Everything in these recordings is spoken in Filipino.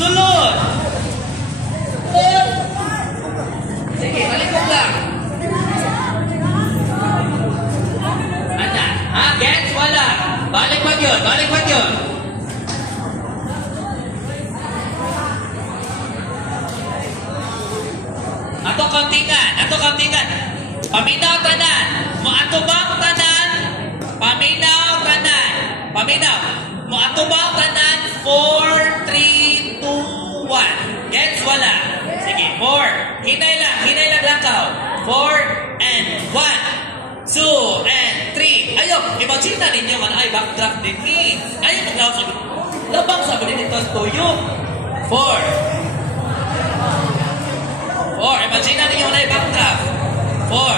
Sulod. Sige, balik mo lang. Ana, ha? Gets? Wala. Balik mo yun, balik mo yun. Ato kauntingan. Paminaw tanan. Moatubang tanan. Paminaw tanan. Paminaw. Moatubang tanan. 4, 3, 2, 1. Gets? Wala. Sige, 4. Hinay lang lakaw. 4 and 1. 2 and 3. Ayaw, imagine na ninyo man ay backdraft din ni. Ayaw, maglaw sa labang sa balin ito tuyo. 4. Imagine na ninyo na backdraft. 4,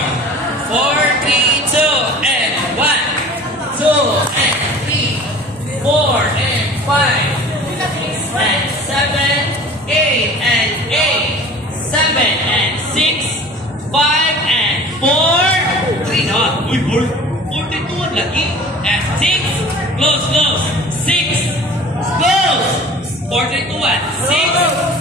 3, 2, and 1. 2 and 3. 4 and 5. 6 and 7. 8 and 8. 7 and 6. 5 and 4. 3 na. Uy, 42 lagi. And 6. Close. 6. Close. 42. 6.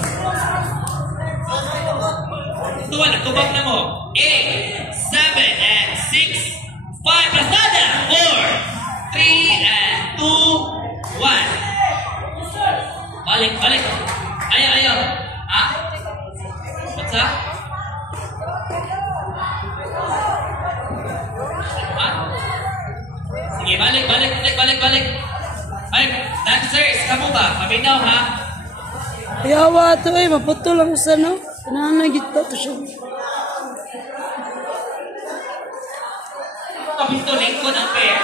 Tuwan, tubag na mo. 8, 7, and 6. 5, plus nada. 4, 3, and 2, 1. Balik. Ayaw. Ha? What's up? Ha? Sige, balik. Ay, dancers, kamu ba? Paminaw, ha? Yawa to maputo lang sa no. Nanay gito to siya. Kapito lingkod ang pair.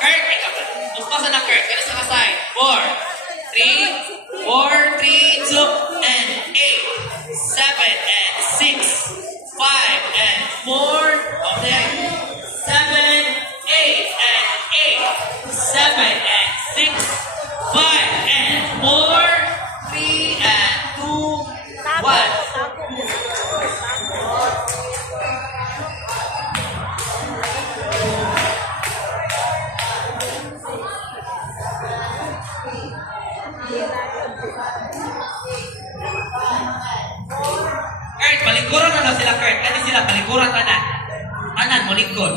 Kurt, may kapit. Buskasan na Kurt. Kaya sa kasay. 4, 3, 2, and 8. 7 and 6. 5 and 4. Okay. 7, 8 and 8. 7 and 6. 5 and 4. 3 and 2. 1. Kurt, palingkuran na sila, Kurt. Kani sila, palingkuran tanan. Tanan, malingkod.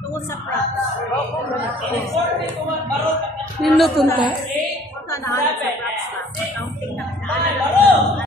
Tungkol sa props. Nindot unta. Punta na sa props na. Counting na.